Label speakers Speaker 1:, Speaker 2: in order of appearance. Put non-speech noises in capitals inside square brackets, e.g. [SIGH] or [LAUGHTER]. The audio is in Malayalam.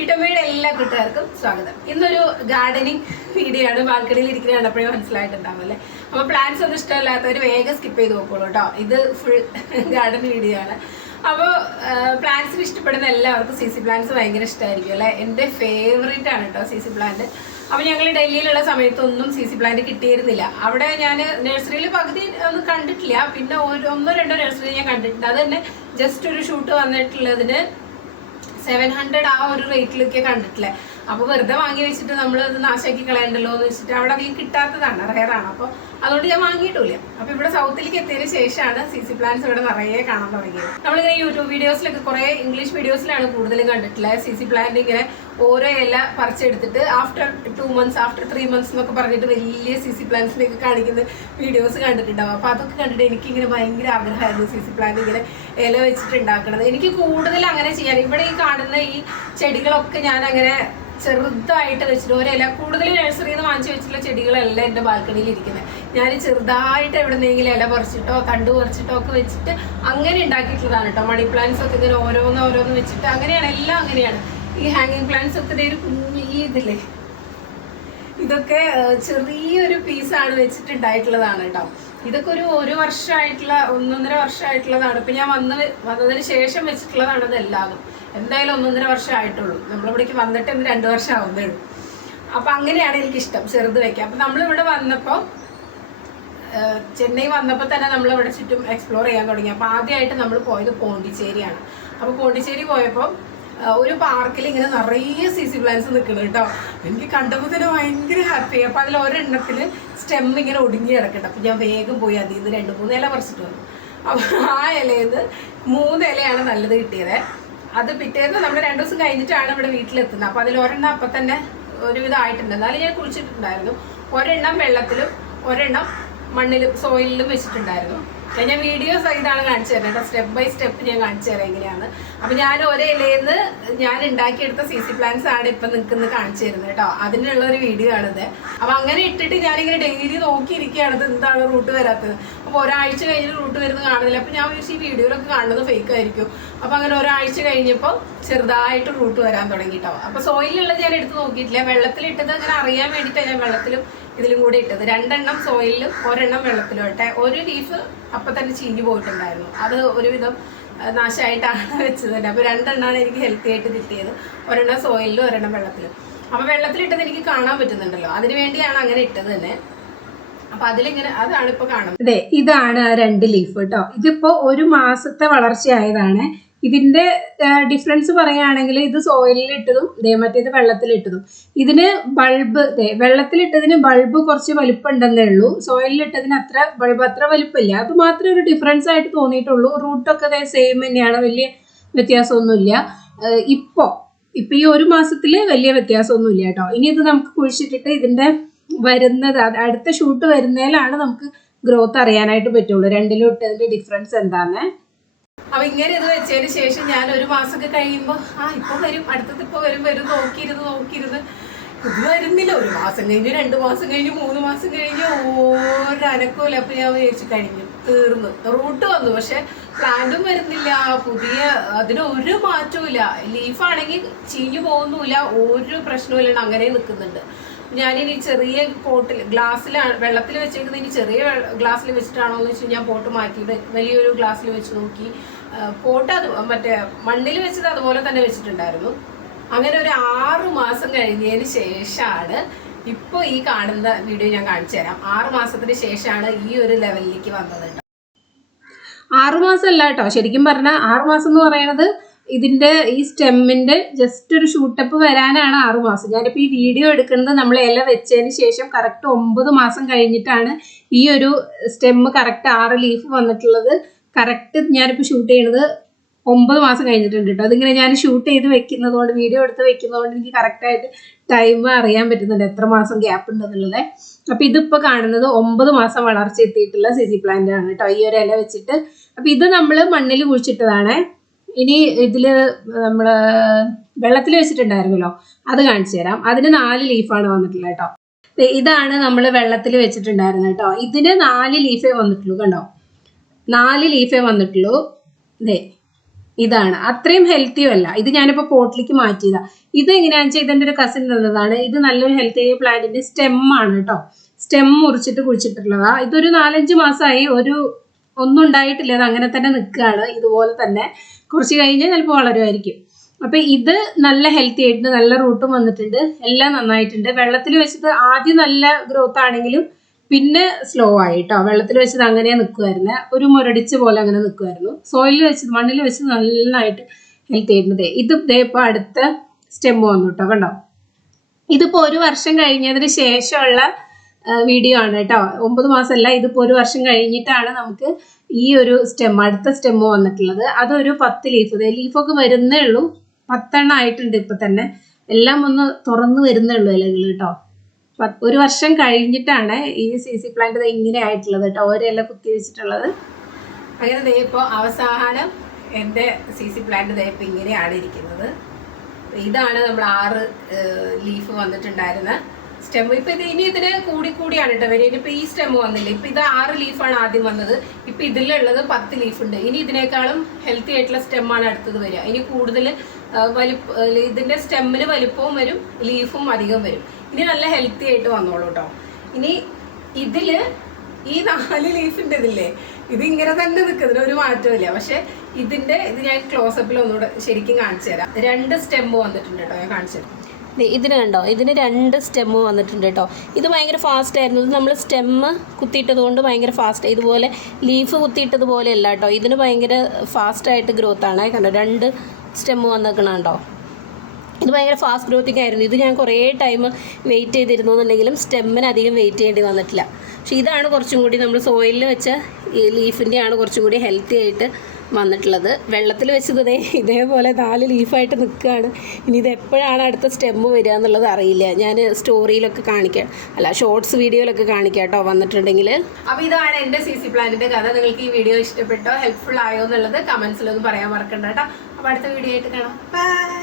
Speaker 1: വീട്ടമ്മയുടെ എല്ലാ കൂട്ടുകാർക്കും സ്വാഗതം. ഇന്നൊരു ഗാർഡനിങ് വീഡിയോ ആണ്. ബാൽക്കണിയിൽ ഇരിക്കുന്ന കണ്ടപ്പോഴേ മനസ്സിലായിട്ടുണ്ടാവും അല്ലേ അപ്പോൾ പ്ലാന്റ്സ് ഒന്നും ഇഷ്ടമല്ലാത്തവർ വേഗം സ്കിപ്പ് ചെയ്ത് നോക്കുള്ളൂ കേട്ടോ. ഇത് ഫുൾ ഗാർഡൻ വീഡിയോ ആണ്. അപ്പോൾ പ്ലാന്റ്സിന് ഇഷ്ടപ്പെടുന്ന എല്ലാവർക്കും സി സി പ്ലാന്റ്സ് ഭയങ്കര ഇഷ്ടമായിരിക്കും അല്ലേ? എന്റെ ഫേവറേറ്റ് ആണ് കേട്ടോ സി സി പ്ലാന്റ് അപ്പോൾ ഞങ്ങൾ ഡൽഹിയിലുള്ള സമയത്തൊന്നും സി സി പ്ലാന്റ് കിട്ടിയിരുന്നില്ല. അവിടെ ഞാൻ നഴ്സറിയിൽ പകുതി ഒന്നും കണ്ടിട്ടില്ല. പിന്നെ ഒന്നോ രണ്ടോ നഴ്സറി ഞാൻ കണ്ടിട്ടുണ്ട്. അത് തന്നെ ജസ്റ്റ് ഒരു ഷൂട്ട് വന്നിട്ടുള്ളതിന് സെവൻ ഹൺഡ്രഡ് ആ ഒരു റേറ്റിലൊക്കെ കണ്ടിട്ടില്ലേ? അപ്പോൾ വെറുതെ വാങ്ങി വെച്ചിട്ട് നമ്മൾ അത് നാശാക്കി കളയണ്ടല്ലോ എന്ന് വെച്ചിട്ട് അവിടെ അധികം കിട്ടാത്തതാണ് റയറാണ് അപ്പോൾ അതുകൊണ്ട് ഞാൻ വാങ്ങിയിട്ടില്ല. അപ്പൊ ഇവിടെ സൗത്തിലേക്ക് എത്തിയതിന് ശേഷമാണ് സി സി പ്ലാന്റ്സ് ഇവിടെ നിറയെ കാണാൻ തുടങ്ങിയത്. നമ്മളിങ്ങനെ യൂട്യൂബ് വീഡിയോസിലൊക്കെ കുറെ ഇംഗ്ലീഷ് വീഡിയോസിലാണ് കൂടുതലും കണ്ടിട്ടുള്ളത്. സി സി പ്ലാന്റ് ഇങ്ങനെ ഓരോ ഇല പറിച്ചെടുത്തിട്ട് after two months after three months എന്നൊക്കെ പറഞ്ഞിട്ട് വലിയ സി സി പ്ലാന്റ്സിനൊക്കെ കാണിക്കുന്ന വീഡിയോസ് കണ്ടിട്ടുണ്ടാവും. അപ്പോൾ അതൊക്കെ കണ്ടിട്ട് എനിക്കിങ്ങനെ ഭയങ്കര ആഗ്രഹമായിരുന്നു സി സി പ്ലാന്റ് ഇങ്ങനെ ഇല വെച്ചിട്ട് എനിക്ക് കൂടുതൽ അങ്ങനെ ചെയ്യാൻ. ഇവിടെ ഈ കാണുന്ന ഈ ചെടികളൊക്കെ ഞാൻ അങ്ങനെ ചെറുതായിട്ട് വെച്ചിട്ട് ഒരില കൂടുതൽ നഴ്സറിയിൽ നിന്ന് വാങ്ങിച്ചു വെച്ചിട്ടുള്ള ചെടികളല്ല എന്റെ ബാൽക്കണിയിൽ ഇരിക്കുന്നത് ഞാൻ ചെറുതായിട്ട് എവിടെന്നെങ്കിലും ഇല പറിച്ചിട്ടോ തണ്ട് പറിച്ചിട്ടോ ഒക്കെ വെച്ചിട്ട് അങ്ങനെ ഉണ്ടാക്കിയിട്ടുള്ളതാണ് കേട്ടോ. മണി പ്ലാന്റ്സ് ഒക്കെ ഇങ്ങനെ ഓരോന്ന് ഓരോന്ന് വെച്ചിട്ട് അങ്ങനെയാണ് എല്ലാം അങ്ങനെയാണ്. ഈ ഹാങ്ങിങ് പ്ലാന്റ്സ് ഒക്കെ ഒരു കുഞ്ഞു ഈ ഇതില്ലേ? ഇതൊക്കെ ചെറിയൊരു പീസാണ് വെച്ചിട്ടുണ്ടായിട്ടുള്ളതാണ് കേട്ടോ. ഇതൊക്കെ ഒരു ഒരു വർഷമായിട്ടുള്ള ഒന്നൊന്നര വർഷമായിട്ടുള്ളതാണ് ഇപ്പൊ ഞാൻ വന്ന് വന്നതിന് ശേഷം വെച്ചിട്ടുള്ളതാണ് ഇതെല്ലാതും എന്തായാലും ഒന്നൊന്നര വർഷം ആയിട്ടുള്ളൂ നമ്മളിവിടേക്ക് വന്നിട്ട് ഇന്ന് രണ്ട് വർഷം ആവുന്നേ ഉള്ളൂ. അപ്പൊ അങ്ങനെയാണ് എനിക്കിഷ്ടം ചെറുത് വെക്കാം അപ്പൊ നമ്മളിവിടെ വന്നപ്പോൾ ചെന്നൈ വന്നപ്പോൾ തന്നെ നമ്മൾ ഇവിടെ ചുറ്റും എക്സ്പ്ലോർ ചെയ്യാൻ തുടങ്ങി. അപ്പോൾ ആദ്യമായിട്ട് നമ്മൾ പോയത് പോണ്ടിച്ചേരിയാണ്. അപ്പോൾ പോണ്ടിച്ചേരി പോയപ്പോൾ ഒരു പാർക്കിൽ ഇങ്ങനെ നിറയെ സി സി പ്ലാന്റ്സ് നിൽക്കുന്നത് കേട്ടോ എനിക്ക് കണ്ടപ്പോൾ തന്നെ ഭയങ്കര ഹാപ്പി അപ്പോൾ അതിൽ ഒരെണ്ണത്തിൽ സ്റ്റെം ഇങ്ങനെ ഒടുങ്ങി കിടക്കട്ടെ അപ്പോൾ ഞാൻ വേഗം പോയി അതിൽ നിന്ന് രണ്ട് മൂന്ന് ഇല പറിച്ചിട്ട് വന്നു. അപ്പോൾ ആ ഇലയിൽ നിന്ന് മൂന്ന് ഇലയാണ് നല്ലത് കിട്ടിയത്. അത് പിറ്റേന്ന് നമ്മൾ രണ്ട് ദിവസം കഴിഞ്ഞിട്ടാണ് ഇവിടെ വീട്ടിലെത്തുന്നത്. അപ്പോൾ അതിൽ ഒരെണ്ണം അപ്പം തന്നെ ഒരുവിധമായിട്ടുണ്ട് എന്നാലും ഞാൻ കുളിച്ചിട്ടുണ്ടായിരുന്നു. ഒരെണ്ണം വെള്ളത്തിലും ഒരെണ്ണം മണ്ണിലും സോയിലിലും വെച്ചിട്ടുണ്ടായിരുന്നു. അപ്പൊ ഞാൻ വീഡിയോസ് ഇതാണ് കാണിച്ചു തരുന്നത്. സ്റ്റെപ്പ് ബൈ സ്റ്റെപ്പ് ഞാൻ കാണിച്ചു തരാം എങ്ങനെയാണ് അപ്പം ഞാൻ ഒരേ ഇലയിൽ ഞാൻ ഉണ്ടാക്കിയെടുത്ത സി സി പ്ലാന്റ്സ് ആണ് ഇപ്പം നിൽക്കുന്നത് കാണിച്ചു തരുന്നത് കേട്ടോ. അതിനുള്ള ഒരു വീഡിയോ ആണിത്. അപ്പം അങ്ങനെ ഇട്ടിട്ട് ഞാനിങ്ങനെ ഡെയിലി നോക്കിയിരിക്കുകയാണ് ഇത് എന്താണ് റൂട്ട് വരാത്തത്. അപ്പോൾ ഒരാഴ്ച കഴിഞ്ഞ് റൂട്ട് വരുന്നത് കാണുന്നില്ല. അപ്പം ഞാൻ ഈ വീഡിയോയിലൊക്കെ കാണുന്നത് ഫേക്ക് ആയിരിക്കും. അപ്പം അങ്ങനെ ഒരാഴ്ച കഴിഞ്ഞപ്പോൾ ചെറുതായിട്ട് റൂട്ട് വരാൻ തുടങ്ങി അപ്പൊ അപ്പോൾ സോയിലുള്ളത് ഞാൻ എടുത്ത് നോക്കിയിട്ടില്ല. വെള്ളത്തിലിട്ടത് അങ്ങനെ അറിയാൻ വേണ്ടിയിട്ടാണ് ഞാൻ വെള്ളത്തിലും ഇതിലും കൂടി ഇട്ടത്. രണ്ടെണ്ണം സോയിലും ഒരെണ്ണം വെള്ളത്തിലും ഇട്ടെ. ഒരു ലീഫ് അപ്പം തന്നെ ചീഞ്ഞു പോയിട്ടുണ്ടായിരുന്നു. അത് ഒരുവിധം നാശമായിട്ടാണ് [LAUGHS] വെച്ചത് തന്നെ. അപ്പോൾ രണ്ടെണ്ണമാണ് എനിക്ക് ഹെൽത്തി ആയിട്ട് കിട്ടിയത്. ഒരെണ്ണം സോയിലും ഒരെണ്ണം വെള്ളത്തിലും. അപ്പോൾ വെള്ളത്തിലിട്ടത് എനിക്ക് കാണാൻ പറ്റുന്നുണ്ടല്ലോ. അതിനുവേണ്ടിയാണ് അങ്ങനെ ഇട്ടത് തന്നെ. അപ്പൊ അതിലിങ്ങനെ അതാണ് ഇപ്പൊ കാണുന്നത്.
Speaker 2: അതെ ഇതാണ് രണ്ട് ലീഫ് കേട്ടോ ഇതിപ്പോ ഒരു മാസത്തെ വളർച്ചയായതാണ്. ഇതിന്റെ ഡിഫറൻസ് പറയുകയാണെങ്കിൽ ഇത് സോയിലിൽ ഇട്ടതും ദേ മറ്റേത് വെള്ളത്തിലിട്ടതും ഇതിന് ബൾബ് വെള്ളത്തിലിട്ടതിന് ബൾബ് കുറച്ച് വലിപ്പമുണ്ടെന്നേ ഉള്ളൂ. സോയിലിൽ ഇട്ടതിന് അത്ര ബൾബ് അത്ര വലിപ്പമില്ല അത് മാത്രമേ ഒരു ഡിഫറൻസ് ആയിട്ട് തോന്നിയിട്ടുള്ളൂ. റൂട്ടൊക്കെ അതേ സെയിം തന്നെയാണ്. വലിയ വ്യത്യാസമൊന്നുമില്ല. ഇപ്പോൾ ഇപ്പം ഈ ഒരു മാസത്തിൽ വലിയ വ്യത്യാസമൊന്നുമില്ല കേട്ടോ. ഇനി ഇത് നമുക്ക് കുഴിച്ചിട്ടിട്ട് ഇതിന്റെ വരുന്നത് അടുത്ത ഷൂട്ട് വരുന്നതിലാണ് നമുക്ക് ഗ്രോത്ത് അറിയാനായിട്ട് പറ്റുള്ളൂ. രണ്ടിലും ഇട്ടതിന്റെ ഡിഫറൻസ് എന്താന്ന്.
Speaker 1: അപ്പൊ ഇങ്ങനെ ഇത് വെച്ചതിന് ശേഷം ഞാൻ ഒരു മാസമൊക്കെ കഴിയുമ്പോ ആ ഇപ്പൊ വരും. അടുത്തത് ഇപ്പൊ വരും. വരും. നോക്കിയിരുന്ന് നോക്കിയിരുന്ന്. ഇത് വരുന്നില്ല. ഒരു മാസം കഴിഞ്ഞ് രണ്ട് മാസം കഴിഞ്ഞു മൂന്ന് മാസം കഴിഞ്ഞ് ഒരനക്കൂല അപ്പൊ ഞാൻ വിചാരിച്ചു കഴിഞ്ഞു തീർന്നു. റൂട്ട് വന്നു. പക്ഷെ പ്ലാന്റും വരുന്നില്ല. പുതിയ അതിന് ഒരു മാറ്റവും ഇല്ല ലീഫാണെങ്കിൽ ചീഞ്ഞു പോകുന്നുമില്ല. ഒരു പ്രശ്നവും അങ്ങനെ നിൽക്കുന്നുണ്ട്. ഞാനിനി ചെറിയ പോട്ടിൽ ഗ്ലാസ്സിലാണ് വെള്ളത്തിൽ വെച്ചേക്കുന്നത് ഇനി ചെറിയ ഗ്ലാസ്സിൽ വെച്ചിട്ടാണോ എന്ന് വെച്ച് ഞാൻ പോട്ട് മാറ്റിയത് വലിയൊരു ഗ്ലാസ്സിൽ വെച്ച് നോക്കി. പോട്ട് അത് മറ്റേ മണ്ണിൽ വെച്ചത് അതുപോലെ തന്നെ വെച്ചിട്ടുണ്ടായിരുന്നു. അങ്ങനെ ഒരു ആറു മാസം കഴിഞ്ഞതിന് ശേഷമാണ് ഇപ്പോൾ ഈ കാണുന്ന വീഡിയോ ഞാൻ കാണിച്ചു തരാം. ആറു മാസത്തിന് ശേഷമാണ് ഈ ഒരു ലെവലിലേക്ക് വന്നത് കേട്ടോ
Speaker 2: ആറുമാസം അല്ല കേട്ടോ ശരിക്കും പറഞ്ഞാൽ ആറുമാസം എന്ന് പറയുന്നത് ഇതിന്റെ ഈ സ്റ്റെമ്മിന്റെ ജസ്റ്റ് ഒരു ഷൂട്ടപ്പ് വരാനാണ് ആറുമാസം ഞാനിപ്പോൾ ഈ വീഡിയോ എടുക്കുന്നത് നമ്മൾ ഇല വെച്ചതിന് ശേഷം കറക്റ്റ് ഒമ്പത് മാസം കഴിഞ്ഞിട്ടാണ് ഈ ഒരു സ്റ്റെമ്മ് കറക്റ്റ് ആറ് ലീഫ് വന്നിട്ടുള്ളത്. കറക്റ്റ് ഞാനിപ്പോൾ ഷൂട്ട് ചെയ്യണത് ഒമ്പത് മാസം കഴിഞ്ഞിട്ടുണ്ട് കേട്ടോ. അതിങ്ങനെ ഞാൻ ഷൂട്ട് ചെയ്ത് വെക്കുന്നത് കൊണ്ട് വീഡിയോ എടുത്ത് വെക്കുന്നത് കൊണ്ട് എനിക്ക് കറക്റ്റായിട്ട് ടൈം അറിയാൻ പറ്റുന്നുണ്ട് എത്ര മാസം ഗ്യാപ്പ് ഉണ്ടെന്നുള്ളത്. അപ്പൊ ഇതിപ്പോ കാണുന്നത് ഒമ്പത് മാസം വളർച്ച എത്തിയിട്ടുള്ള സിസി പ്ലാന്റ് ആണ് കേട്ടോ. ഈ ഒരു ഇല വെച്ചിട്ട്. അപ്പൊ ഇത് നമ്മൾ മണ്ണിൽ കുഴിച്ചിട്ടതാണ്. ഇനി ഇതിൽ നമ്മൾ വെള്ളത്തിൽ വെച്ചിട്ടുണ്ടായിരുന്നല്ലോ അത് കാണിച്ചു തരാം. അതിന് നാല് ലീഫാണ് വന്നിട്ടുള്ളത് കേട്ടോ. ഇതാണ് നമ്മൾ വെള്ളത്തിൽ വെച്ചിട്ടുണ്ടായിരുന്നത് കേട്ടോ. ഇതിന് നാല് ലീഫേ വന്നിട്ടുള്ളൂ കണ്ടോ? നാല് ലീഫേ വന്നിട്ടുള്ളൂ. ദേ ഇതാണ്. അത്രയും ഹെൽത്തിയും അല്ല. ഇത് ഞാനിപ്പോൾ പോട്ടിലേക്ക് മാറ്റിയതാ. ഇത് എങ്ങനെയാണെന്ന് വെച്ചാൽ ഇതെന്റെ ഒരു കസിൻ തന്നതാണ്. ഇത് നല്ലൊരു ഹെൽത്തി പ്ലാന്റിന്റെ സ്റ്റെമ്മാണ് കേട്ടോ. സ്റ്റെം മുറിച്ചിട്ട് കുഴിച്ചിട്ടുള്ളതാ ഇതൊരു നാലഞ്ച് മാസമായി ഒരു ഒന്നും ഉണ്ടായിട്ടില്ല അത് അങ്ങനെ തന്നെ നിൽക്കുകയാണ് ഇതുപോലെ തന്നെ. കുറച്ച് കഴിഞ്ഞാൽ ചിലപ്പോൾ വളരുമായിരിക്കും. അപ്പൊ ഇത് നല്ല ഹെൽത്തി ആയിട്ടുണ്ട് നല്ല റൂട്ടും വന്നിട്ടുണ്ട് എല്ലാം നന്നായിട്ടുണ്ട്. വെള്ളത്തിൽ വെച്ചിട്ട് ആദ്യം നല്ല ഗ്രോത്ത് ആണെങ്കിലും പിന്നെ സ്ലോ ആയിട്ടോ. വെള്ളത്തിൽ വെച്ചത് അങ്ങനെ നിൽക്കുമായിരുന്നു ഒരു മുരടിച്ച് പോലെ അങ്ങനെ നിൽക്കുമായിരുന്നു സോയിലിൽ വെച്ചത് മണ്ണിൽ വെച്ച് നന്നായിട്ട് ഹെൽത്തി ആയിരുന്നത് ഇത് ദേ ഇപ്പോൾ അടുത്ത സ്റ്റെം വന്നു കേട്ടോ കണ്ടോ? ഇതിപ്പോൾ ഒരു വർഷം കഴിഞ്ഞതിന് ശേഷമുള്ള വീഡിയോ ആണ് കേട്ടോ. ഒമ്പത് മാസമല്ല ഇതിപ്പോൾ ഒരു വർഷം കഴിഞ്ഞിട്ടാണ് നമുക്ക് ഈ ഒരു സ്റ്റെം അടുത്ത സ്റ്റെമ്മ് വന്നിട്ടുള്ളത്. അതൊരു പത്ത് ലീഫ് ലീഫൊക്കെ വരുന്നേ ഉള്ളൂ. പത്തെണ്ണം ആയിട്ടുണ്ട് ഇപ്പം തന്നെ. എല്ലാം ഒന്ന് തുറന്നു വരുന്നേ ഉള്ളൂ ഇലകൾ കേട്ടോ. ഒരു വർഷം കഴിഞ്ഞിട്ടാണ് ഈ സി സി പ്ലാന്റ് ഇങ്ങനെ ആയിട്ടുള്ളത് കേട്ടോ. ഇല കുത്തി വെച്ചിട്ടുള്ളത്.
Speaker 1: അങ്ങനെ ദേ ഇപ്പോൾ അവസാനം എന്റെ സി സി പ്ലാന്റ് ദേ ഇപ്പോൾ ഇങ്ങനെയാണ് ഇരിക്കുന്നത്. ഇതാണ് നമ്മൾ ആറ് ലീഫ് വന്നിട്ടുണ്ടായിരുന്ന സ്റ്റെം ഇപ്പൊ ഇത് ഇനി ഇതിന് കൂടി കൂടിയാണ് കേട്ടോ വരിക. ഇനിയിപ്പോ ഈ സ്റ്റെം വന്നില്ല? ഇപ്പൊ ഇത് ആറ് ലീഫാണ് ആദ്യം വന്നത്. ഇപ്പൊ ഇതിലുള്ളത് പത്ത് ലീഫ് ഉണ്ട്. ഇനി ഇതിനേക്കാളും ഹെൽത്തി ആയിട്ടുള്ള സ്റ്റെമ്മാണ് അടുത്തത് വരിക. ഇനി കൂടുതൽ വലിപ്പ ഇതിന്റെ സ്റ്റെമ്മിന് വലിപ്പവും വരും ലീഫും അധികം വരും. ഇനി നല്ല ഹെൽത്തി ആയിട്ട് വന്നോളൂ കേട്ടോ ഇനി ഇതിൽ ഈ നാല് ലീഫിന്റെ ഇതില്ലേ ഇത് ഇങ്ങനെ തന്നെ നിൽക്കുന്നതിന് ഒരു മാറ്റമില്ല പക്ഷെ ഇതിന്റെ ഇത് ഞാൻ ക്ലോസപ്പിൽ ഒന്നുകൂടെ ശരിക്കും കാണിച്ചു തരാം. രണ്ട് സ്റ്റെമ്പ് വന്നിട്ടുണ്ട് കേട്ടോ ഞാൻ കാണിച്ചു തരാം. ഇതിന് കണ്ടോ? ഇതിന് രണ്ട് സ്റ്റെമ്മ് വന്നിട്ടുണ്ട് കേട്ടോ. ഇത് ഭയങ്കര ഫാസ്റ്റ് ആയിരുന്നു. ഇത് നമ്മൾ സ്റ്റെമ്മ് കുത്തിയിട്ടത് കൊണ്ട് ഭയങ്കര ഫാസ്റ്റ് ഇതുപോലെ ലീഫ് കുത്തിയിട്ടത് പോലെ അല്ല കേട്ടോ. ഇതിന് ഭയങ്കര ഫാസ്റ്റായിട്ട് ഗ്രോത്ത് ആണ്. കണ്ടോ? രണ്ട് സ്റ്റെമ്മ് വന്നേക്കണ കണ്ടോ? ഇത് ഭയങ്കര ഫാസ്റ്റ് ഗ്രോത്തിങ് ആയിരുന്നു. ഇത് ഞാൻ കുറേ ടൈം വെയിറ്റ് ചെയ്തിരുന്നു എന്നുണ്ടെങ്കിലും സ്റ്റെമ്മിന് അധികം വെയിറ്റ് ചെയ്യേണ്ടി വന്നിട്ടില്ല. പക്ഷേ ഇതാണ് കുറച്ചും കൂടി നമ്മൾ സോയിലിൽ വെച്ച ഈ ലീഫിന്റെയാണ് കുറച്ചും കൂടി ഹെൽത്തി ആയിട്ട് വന്നിട്ടുള്ളത്. വെള്ളത്തിൽ വെച്ചത് ഇതേപോലെ നാല് ലീഫായിട്ട് നിൽക്കുകയാണ്. ഇനി ഇത് എപ്പോഴാണ് അടുത്ത സ്റ്റെമ്മ് വരിക എന്നുള്ളത് അറിയില്ല. ഞാൻ സ്റ്റോറിയിലൊക്കെ കാണിക്കാം. അല്ല ഷോർട്സ് വീഡിയോയിലൊക്കെ കാണിക്കാം കേട്ടോ വന്നിട്ടുണ്ടെങ്കിൽ. അപ്പോൾ ഇതാണ് എന്റെ സി സി പ്ലാനിന്റെ കഥ. നിങ്ങൾക്ക് ഈ വീഡിയോ ഇഷ്ടപ്പെട്ടോ ഹെൽപ്ഫുൾ ആയോ എന്നുള്ളത് കമൻസിലൊന്നും പറയാൻ മറക്കണ്ട കേട്ടോ. അപ്പോൾ അടുത്ത വീഡിയോ ആയിട്ട് കാണാം. ബൈ